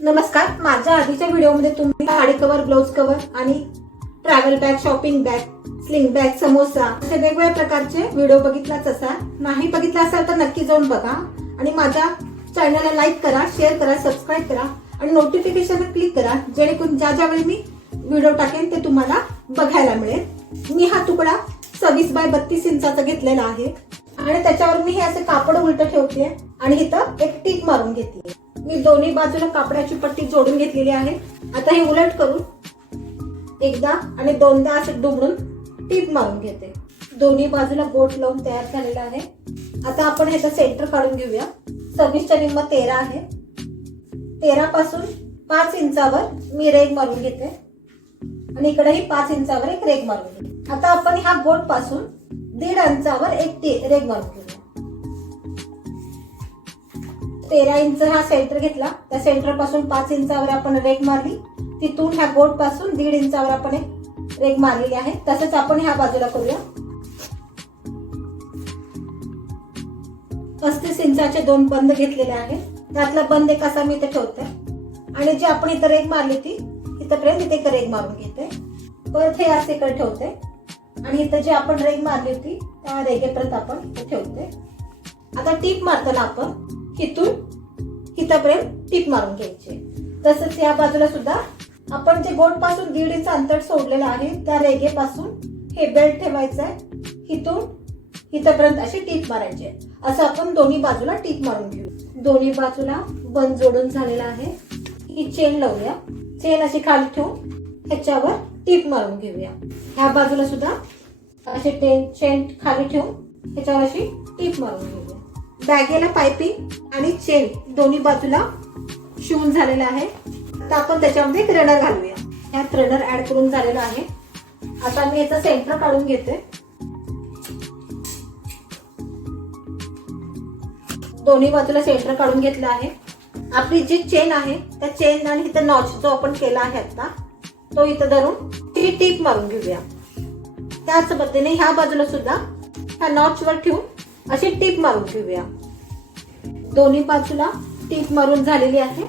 नमस्कार माझ्या आधीच्या व्हिडिओमध्ये तुम्ही साडी कव्हर ब्लाउज कव्हर आणि travel bag shopping bag sling bag samosa असे वेगवेगळ्या प्रकारचे व्हिडिओ बघितलाच असाल. नाही बघितला असाल तर नक्की जाऊन बघा आणि माझ्या चॅनलला लाईक करा शेअर करा सबस्क्राईब करा आणि नोटिफिकेशन क्लिक करा जेणेकरून ज्या ज्यावेळी मी व्हिडिओ टाकेन ते तुम्हाला बघायला मिळेल. मी हा तुकडा सव्वीस बाय बत्तीस इंचाचा घेतलेला आहे आणि त्याच्यावर मी हे असे कापड उलट ठेवते आणि इथं एक टीक मारून घेतली मी दोन्ही बाजूला कापडाची पट्टी जोडून घेतलेली आहे. आता हे उलट करून एकदा आणि दोनदा असे दुमडून टीप मारून घेते. दोन्ही बाजूला बोट लावून तयार झालेला आहे. आता आपण ह्याचा सेंटर काढून घेऊया. सव्वीसच्या निम्ब तेरा आहे. तेरा पासून पाच इंचावर मी रेग मारून घेते. आणि इकडेही पाच इंचावर एक रेग मारून घेते. आता आपण ह्या बोटपासून दीड इंचावर एक रेग मारून घेऊ. तेरा इंच हा सेंटर घेतला. त्या सेंटरपासून पाच इंचावर आपण रेग मारली. तिथून ह्या बोटपासून दीड इंचावर आपण रेग मारलेली आहे. तसंच आपण ह्या बाजूला करूया. पस्तीस इंचाचे दोन बंद घेतलेले आहेत. त्यातला बंद एक असा मी इथे ठेवते आणि जे आपण इथं रेग मारली होती इथंपर्यंत इथे एक रेग मारून घेते परत हे असे इकडे ठेवते आणि इथं जे आपण रेग मारली होती त्या रेगेपर्यंत आपण इथे ठेवते आता टीप मारताना आपण इथून हितापर्यंत टीप मारून घ्यायची. तसंच या बाजूला सुद्धा आपण जे बोटपासून दीड इंच अंतर सोडलेलं आहे त्या रेगेपासून हे बेल्ट ठेवायचं आहे इथून इथंपर्यंत अशी टीप मारायची आहे. असं आपण दोन्ही बाजूला टीप मारून घेऊ. दोन्ही बाजूला बंद जोडून झालेला आहे. ही चेन लावूया. चेन अशी खाली ठेवून ह्याच्यावर टीप मारून घेऊया. ह्या बाजूला सुद्धा अशी टेन चेन खाली ठेवून ह्याच्यावर अशी टीप मारून घेऊया. बॅगेला पायपिंग आणि चेन दोन्ही बाजूला शिवून झालेलं आहे. तर आपण त्याच्यामध्ये एक रनर घालूया. ह्यात रनर ऍड करून झालेला आहे. आता मी याचा सेंटर काढून घेते. दोन्ही बाजूला सेंटर काढून घेतलं आहे. आपली जी चेन आहे त्या चेन आणि इथं नॉच जो आपण केला आहे आता तो इथं धरून ती टीप मारून घेऊया. त्याच पद्धतीने ह्या बाजूला सुद्धा ह्या नॉच वर ठेवून अशी टीप मारून घेऊया दोन्ही बाजूला टीप मारून झालेली आहे.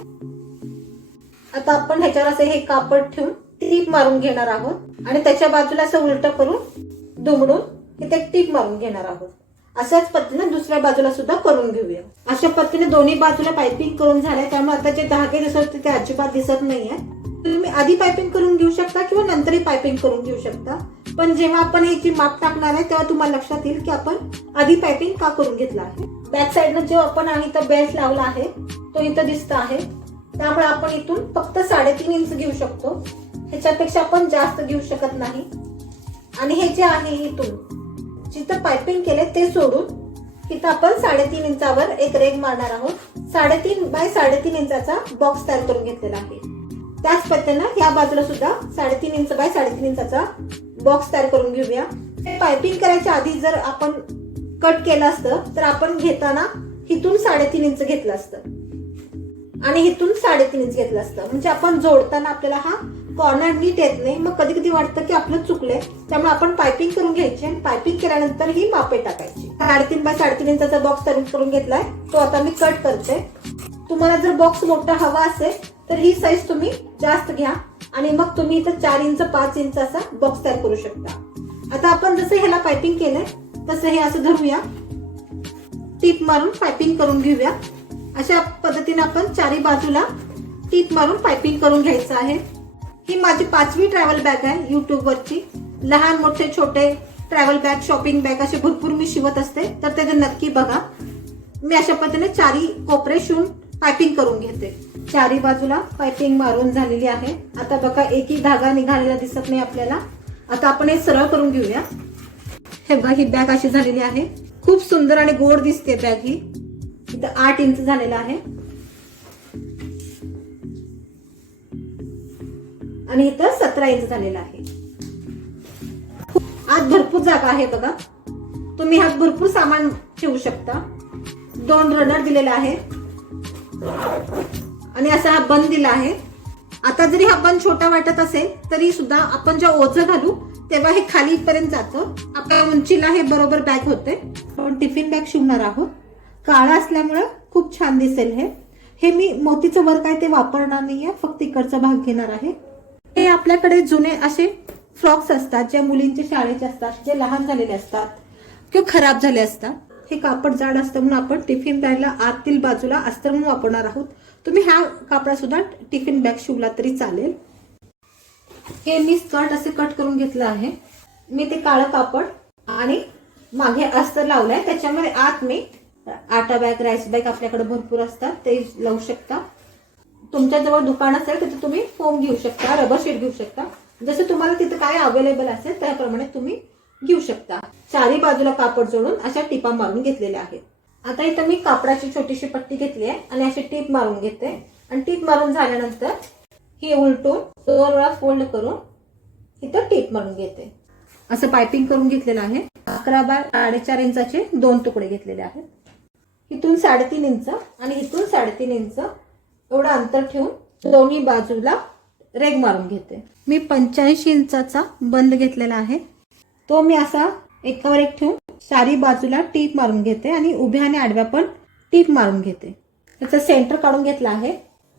आता आपण ह्याच्यावर असे हे कापड ठेवून टीप मारून घेणार आहोत. आणि त्याच्या बाजूला असं उलट करून दुमडून इथे टीप मारून घेणार आहोत. अशाच पद्धतीने दुसऱ्या बाजूला सुद्धा करून घेऊया. अशा पद्धतीने दोन्ही बाजूला पायपिंग करून झालंय. त्यामुळे आता जे धागे दिसत होते ते अजिबात दिसत नाहीये तुम्ही आधी पायपिंग करून घेऊ शकता किंवा नंतरही पायपिंग करून घेऊ शकता. पण जेव्हा आपण ह्याची माप टाकणार आहे तेव्हा तुम्हाला लक्षात येईल की आपण आधी पायपिंग का करून घेतला आहे? बॅक साईडनं जो आपण आणि इथं बेल्ट लावला आहे तो इथं दिसत आहे. त्यामुळे आपण इथून फक्त साडेतीन इंच घेऊ शकतो. ह्याच्यापेक्षा आपण जास्त घेऊ शकत नाही. आणि हे जे आहे इथून जिथं पायपिंग केले ते सोडून तिथं आपण साडेतीन इंचावर एक रेग मारणार आहोत. साडेतीन बाय साडेतीन इंचाचा बॉक्स तयार करून घेतलेला आहे. त्याच पद्धतीनं या बाजूला सुद्धा साडेतीन इंच बाय साडेतीन इंचाचा बॉक्स तयार करून घेऊया. पायपिंग करायच्या आधी जर आपण कट केलं असतं तर आपण घेताना इथून साडेतीन इंच घेतलं असतं. आणि इथून साडेतीन इंच घेतलं असतं. म्हणजे आपण जोडताना आपल्याला हा कॉर्नर नीट येत नाही. मग कधी कधी वाटतं की आपलं चुकलंय. त्यामुळे आपण पायपिंग करून घ्यायची आणि पायपिंग केल्यानंतर ही मापे टाकायची. साडेतीन बाय साडेतीन इंचाचा बॉक्स तयार करून घेतलाय. तो आता मी कट करते. तुम्हाला जर बॉक्स मोठा हवा असेल तर ही साईज तुम्ही जास्त घ्या. आणि मग तुम्ही इथं चार इंच पाच इंच असा बॉक्स तयार करू शकता. आता आपण जसं ह्याला पायपिंग केलंय तसं हे असं धरूया. टीप मारून पायपिंग करून घेऊया. अशा पद्धतीने आपण चारी बाजूला टीप मारून पायपिंग करून घ्यायचं आहे. ही माझी पाचवी ट्रॅव्हल बॅग आहे युट्यूब वरची. लहान मोठे छोटे ट्रॅव्हल बॅग शॉपिंग बॅग असे भरपूर मी शिवत असते. तर ते नक्की बघा. मी अशा पद्धतीने चारी कोपरे शिवून पायपिंग करून घेते. चारी बाजूला पायपिंग मारून झालेली आहे. आता बघा एकही धागा निघालेला दिसत नाही आपल्याला. आता आपण हे सरळ करून घेऊया. हे बघा ही बॅग अशी झालेली आहे. खूप सुंदर आणि गोड दिसते बॅग ही. इथं आठ इंच झालेला आहे. आणि इथं सतरा इंच झालेला आहे. आज भरपूर जागा आहे बघा. तुम्ही ह्यात भरपूर सामान ठेवू शकता. दोन रनर दिलेला आहे आणि असा हा बंद दिला आहे. आता जरी हा बंद छोटा वाटत असेल तरी सुद्धा आपण जेव्हा ओझं घालू तेव्हा हे खाली पर्यंत जातं. आपल्या उंचीला हे बरोबर बॅग होते आपण टिफिन बॅग शिवणार आहोत. काळा असल्यामुळं खूप छान दिसेल हे. हे मी मोतीचं वर्क आहे ते वापरणार नाहीये फक्त इकडचा भाग घेणार आहे. हे आपल्याकडे जुने असे फ्रॉक्स असतात ज्या मुलींचे शाळेचे असतात जे लहान झालेले असतात किंवा खराब झाले असतात. हे कापड जाड असतं म्हणून आपण टिफिन बॅगला आतील बाजूला अस्तर म्हणून वापरणार आहोत. तुम्ही ह्या कापडा सुद्धा टिफिन बॅग शिवला तरी चालेल. हे मी स्कर्ट असे कट करून घेतलं आहे. मी ते काळं कापड आणि मागे अस्तर लावलंय. त्याच्यामध्ये आत मी आटा बॅग राईस बॅग आपल्याकडे भरपूर असतात. ते लावू शकता. तुमच्या जवळ दुकान असेल तिथे तुम्ही फोम घेऊ शकता रबर शीट घेऊ शकता. जसं तुम्हाला तिथं काय अवेलेबल असेल त्याप्रमाणे तुम्ही घेऊ शकता. चारी बाजूला कापड जोडून अशा टिपा मारून घेतलेल्या आहेत. आता इथं मी कापडाची छोटीशी पट्टी घेतली आहे आणि अशी टीप मारून घेते. आणि टीप मारून झाल्यानंतर ही उलटून दोन वेळा फोल्ड करून इथं टीप मारून घेते. असं पायपिंग करून घेतलेलं आहे. अकरा बाय साडेचार इंचाचे दोन तुकडे घेतलेले आहेत. इथून साडेतीन इंच आणि इथून साडेतीन इंच एवढं अंतर ठेवून दोन्ही बाजूला रेग मारून घेते. मी पंच्याऐंशी इंचाचा बंद घेतलेला आहे. तो मी असा एकावर एक ठेवून चारी बाजूला टीप मारून घेते आणि उभ्या आणि आडव्या पण टीप मारून घेते. त्याचा सेंटर काढून घेतला आहे.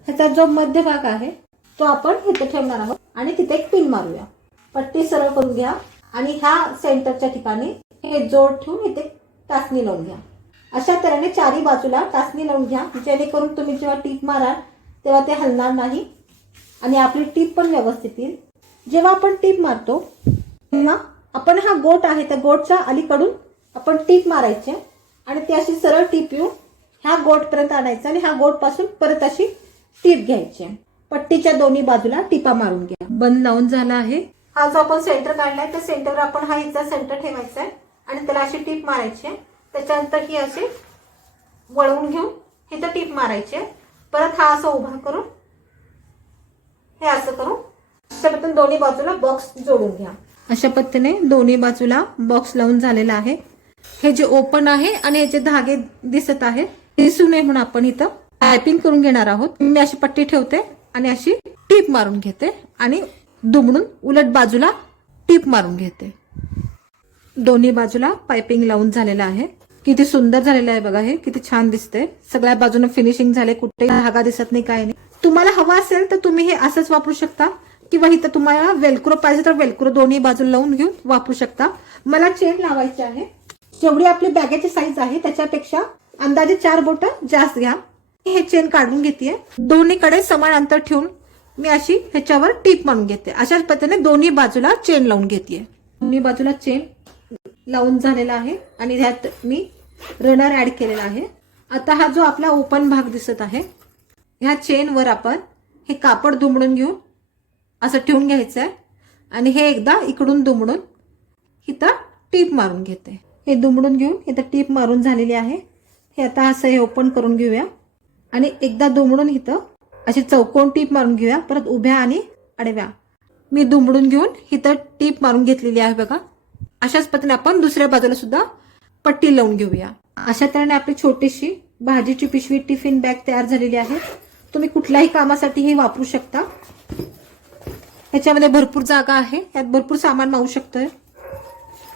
ह्याचा जो मध्य भाग आहे तो आपण इथे ठेवणार आहोत आणि तिथे एक पिन मारूया. पट्टी सरळ करून घ्या आणि ह्या सेंटरच्या ठिकाणी हे जोड ठेवून इथे टाचणी लावून घ्या. अशा तऱ्हेने चारी बाजूला टाचणी लावून घ्या. जेणेकरून तुम्ही जेव्हा टीप माराल तेव्हा ते हलणार नाही आणि आपली टीप पण व्यवस्थित येईल. जेव्हा आपण टीप मारतो तेव्हा आपण हा गोट आहे त्या गोटच्या अलीकडून आपण टीप मारायचे आणि ती अशी सरळ टीप येऊन ह्या गोटपर्यंत आणायचं आणि ह्या गोटपासून परत अशी टीप घ्यायची पट्टीच्या दोन्ही बाजूला टिपा मारून घ्या. बंद लावून झाला आहे. हा जो आपण सेंटर काढलाय त्या सेंटरवर आपण हा हिचा सेंटर ठेवायचा आहे. आणि त्याला अशी टीप मारायची आहे. त्याच्यानंतर ही अशी वळवून घेऊन हे तर टीप मारायची आहे. परत हा असं उभा करून हे असं करून पद्धतीने दोन्ही बाजूला बॉक्स जोडून घ्या. अशा पद्धतीने दोन्ही बाजूला बॉक्स लावून झालेला आहे. हे जे ओपन आहे आणि याचे धागे दिसत आहेत दिसू नये म्हणून आपण इथं टायपिंग करून घेणार आहोत. मी अशी पट्टी ठेवते आणि अशी टीप मारून घेते आणि दुमडून उलट बाजूला टीप मारून घेते. दोन्ही बाजूला पायपिंग लावून झालेलं आहे. किती सुंदर झालेलं आहे बघा हे किती छान दिसते सगळ्या बाजूने फिनिशिंग झाले कुठेही धागा दिसत नाही काय नाही. तुम्हाला हवा असेल तर तुम्ही हे असंच वापरू शकता. किंवा इथं तुम्हाला वेलक्रो पाहिजे तर वेलक्रो दोन्ही बाजूला लावून घेऊन वापरू शकता. मला चेन लावायची आहे. जेवढी आपली बॅगेची साईज आहे त्याच्यापेक्षा अंदाजे चार बोट जास्त घ्या. हे चेन काढून घेते दोन्हीकडे समान अंतर ठेवून मी अशी ह्याच्यावर टीप मारून घेते. अशाच पद्धतीने दोन्ही बाजूला चेन लावून घेते दोन्ही बाजूला चेन लावून झालेला आहे आणि ह्यात मी रनर ऍड केलेला आहे. आता हा जो आपला ओपन भाग दिसत आहे ह्या चेनवर आपण हे कापड दुमडून घेऊन असं ठेवून घ्यायचं आहे आणि हे एकदा इकडून दुमडून इथं टीप मारून घेते. हे दुमडून घेऊन इथं टीप मारून झालेली आहे. हे आता असं हे ओपन करून घेऊया. आणि एकदा दुमडून इथं अशी चौकोन टीप मारून घेऊया. परत उभ्या आणि आडव्या. मी दुमडून घेऊन इथं टीप मारून घेतलेली आहे बघा. अशाच पद्धतीने आपण दुसऱ्या बाजूला सुद्धा पट्टी लावून घेऊया. अशा तऱ्हेने आपली छोटीशी भाजीची पिशवी टिफिन बॅग तयार झालेली आहे. तुम्ही कुठल्याही कामासाठी हे वापरू शकता. ह्याच्यामध्ये भरपूर जागा आहे. यात भरपूर सामान मावू शकतोय.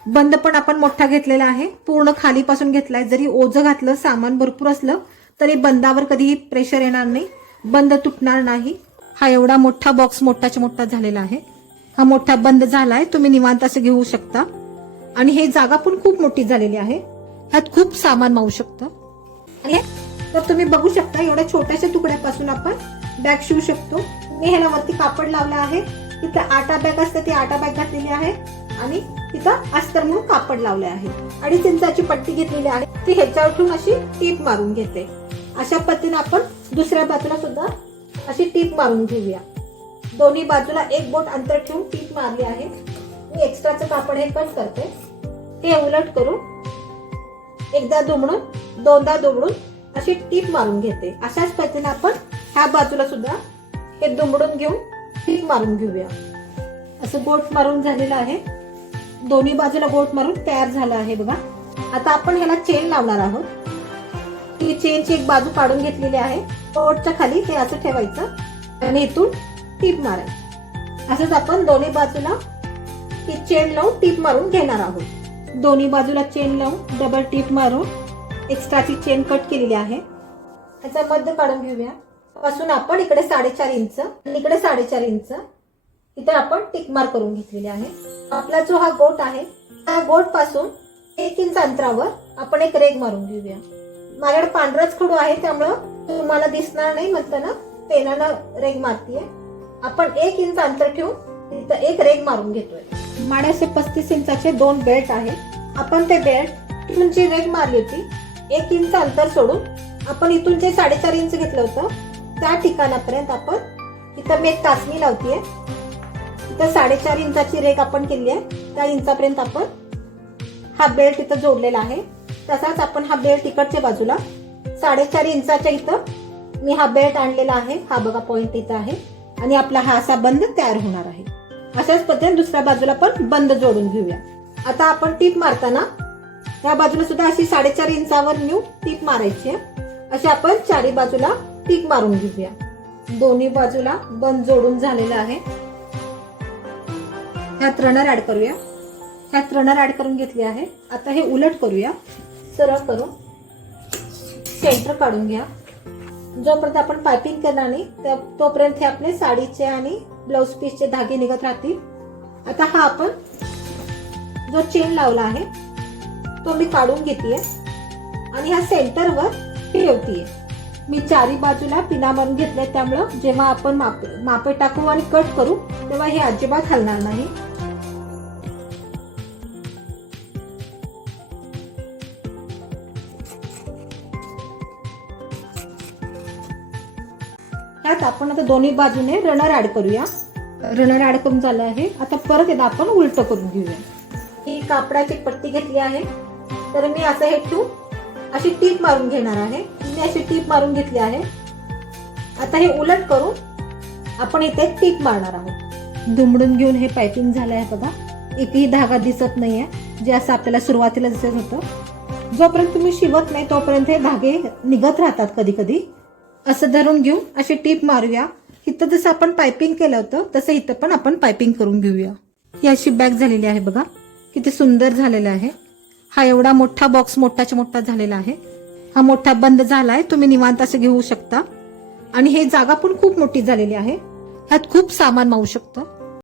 बंद पण आपण मोठा घेतलेला आहे. पूर्ण खालीपासून घेतलाय. जरी ओझं घातलं सामान भरपूर असलं तरी बंदावर कधीही प्रेशर येणार नाही. बंद तुटणार नाही. हा एवढा मोठा बॉक्स मोठाच्या मोठा झालेला आहे. हा मोठा बंद झालाय. तुम्ही निवांत असं घेऊ शकता. आणि हे जागा पण खूप मोठी झालेली आहे. ह्यात खूप सामान मावू शकतं. तर तुम्ही बघू शकता एवढ्या छोट्याशा तुकड्यापासून आपण बॅग शिवू शकतो. मी ह्याला वरती कापड लावलं आहे. तिथं आटा बॅग असते ती आटा बॅग घातलेली आहे. आणि तिथं अस्तर म्हणून कापड लावले आहे. आणि चिंचाची पट्टी घेतलेली आहे. ती ह्याच्यावर ठेवून अशी टीप मारून घेते. अशा पद्धतीने आपण दुसऱ्या बाजूला सुद्धा अशी टीप मारून घेऊया. दोन्ही बाजूला एक बोट अंतर ठेवून टीप मारली आहे. मी एक्स्ट्राचं कापड हे कट करते. हे उलट करून एकदा दुमडून दोनदा दुमडून अशी टीप मारून घेते. अशाच पद्धतीने आपण ह्या बाजूला सुद्धा हे दुमडून घेऊन टीप मारून घेऊया. असं गोट मारून झालेलं आहे. दोन्ही बाजूला गोट मारून तयार झालं आहे बघा. आता आपण ह्याला चेन लावणार आहोत. ही चेनची एक बाजू काढून घेतलेली आहे. गोटच्या खाली हे असं ठेवायचं आणि इथून टीप मारायचं. असंच आपण दोन्ही बाजूला ही चेन लावून टीप मारून घेणार आहोत. दोन्ही बाजूला चेन लावून डबल टीप मारून एक्स्ट्राची चेन कट केलेली आहे. त्याचा मध्य काढून घेऊया. पासून आपण इकडे साडेचार इंच आणि इकडे साडेचार इंच इथे आपण टिकमार करून घेतलेले आहे. आपला जो हा गोट आहे त्या गोटपासून एक इंच अंतरावर आपण एक रेग मारून घेऊया. माझ्याकडे पांढराच खडू आहे त्यामुळं तुम्हाला दिसणार नाही म्हणताना पेनानं रेग मारतीये. आपण एक इंच अंतर ठेवून इथं एक रेग मारून घेतोय. माड्याचे पस्तीस इंचाचे दोन बेल्ट आहे आपण ते बेल्ट इथून जी रेग मारली होती एक इंच अंतर सोडून आपण इथून जे साडेचार इंच घेतलं होतं त्या ठिकाणापर्यंत आपण इथं मी एक टाचणी लावतीये. इथं साडेचार इंचाची रेग आपण केली आहे. त्या इंचापर्यंत आपण हा बेल्ट इथं जोडलेला आहे. तसाच आपण हा बेल्ट इकडच्या बाजूला साडेचार इंचाच्या इथं मी हा बेल्ट आणलेला आहे. हा बघा पॉइंट इथं आहे. आणि आपला हा असा बंद तयार होणार आहे. अशाच पद्धतीने दुसऱ्या बाजूला पण बंद जोडून घेऊया. आता आपण टीप मारताना या बाजूला सुद्धा अशी साडेचार इंचावर न्यू टीप मारायची आहे. अशी आपण चारी बाजूला टीक मारून घेऊया. दोन्ही बाजूला बंद जोडून झालेलं आहे. ह्यात रनर ऍड करूया. ह्यात रनर ऍड करून घेतली आहे. आता हे उलट करूया. सरळ करून सेंटर काढून घ्या. जोपर्यंत आपण पायपिंग करणार नाही त्या- तोपर्यंत हे आपले साडीचे आणि ब्लाउज पीसचे धागे निघत राहतील. आता हा आपण जो चेन लावला आहे तो मी काढून घेते आणि ह्या सेंटरवर ठेवतीये. मी चारी बाजूला पिना मारून घेतले त्यामुळं जेव्हा आपण माप मापे टाकू आणि कट करू तेव्हा हे अजिबात हलणार नाही. त्यात आपण आता दोन्ही बाजूने रनर ऍड करूया. रनर ऍड करून झालं आहे. आता परत एकदा आपण उलट करून घेऊया. ही कापडाची पट्टी घेतली आहे. तर मी असं हे टू अशी टीप मारून घेणार आहे. मी अशी टीप मारून घेतली आहे. आता हे उलट करून आपण इथे टीप मारणार आहोत. दुमडून घेऊन हे पायपिंग झालं आहे बघा. एकही धागा दिसत नाही आहे जे असं आपल्याला सुरुवातीला दिसत होतं. जोपर्यंत तुम्ही शिवत नाही तोपर्यंत हे धागे निघत राहतात कधी कधी असं धरून घेऊन अशी टीप मारूया. इथं जसं आपण पायपिंग केलं होतं तसं इथं पण आपण पायपिंग करून घेऊया. ही अशी बॅग झालेली आहे बघा. किती सुंदर झालेलं आहे. हा एवढा मोठा बॉक्स मोठाच्या मोठा झालेला आहे. हा मोठा बंद झालाय तुम्ही निवांत असं घेऊ शकता. आणि हे जागा पण खूप मोठी झालेली आहे. ह्यात खूप सामान मावू शकतं.